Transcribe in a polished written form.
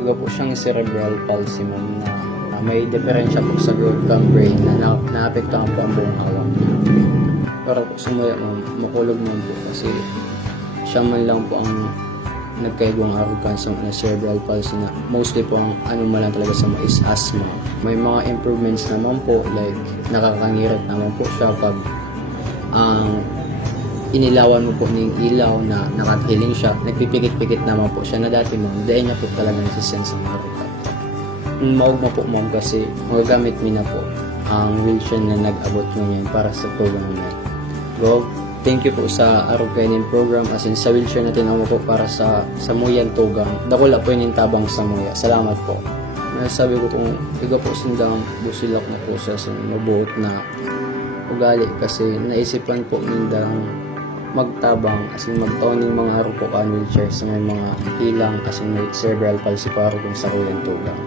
Iba po siyang cerebral palsy ma'am na may diferensya po sa growth ng brain na naapektuhan po ang buong hawak niya. Pero po sumuya ma'am, makulog ma'am po kasi siya man lang po ang nagkaibang arrogance na cerebral palsy na mostly po ang ano man lang talaga sa mga is asthma. May mga improvements naman po, like nakakangirat naman po siya pag ang inilawan mo po ng ilaw na nakahiling siya, nagpipikit-pikit naman po siya na dati ma'am, dahil niya po talaga nasisense ang arrogance. Maugma po ma'am kasi magagamit mi na po ang wheelchair na nag-abot mo niyan para sa program na. Go. Thank you po sa Arukainin program as in sa wheelchair na tinamo po para sa Muyan Tugang. Dakula po yung tabang sa Muya. Salamat po. Sabi ko kung iga po sindang busilak na po sa mabuot na ugali kasi naisipan po nindang magtabang as in magtawning mga arupokan wheelchair sa may mga ilang as in may cerebral palsy para kung sa Muyan Tugang.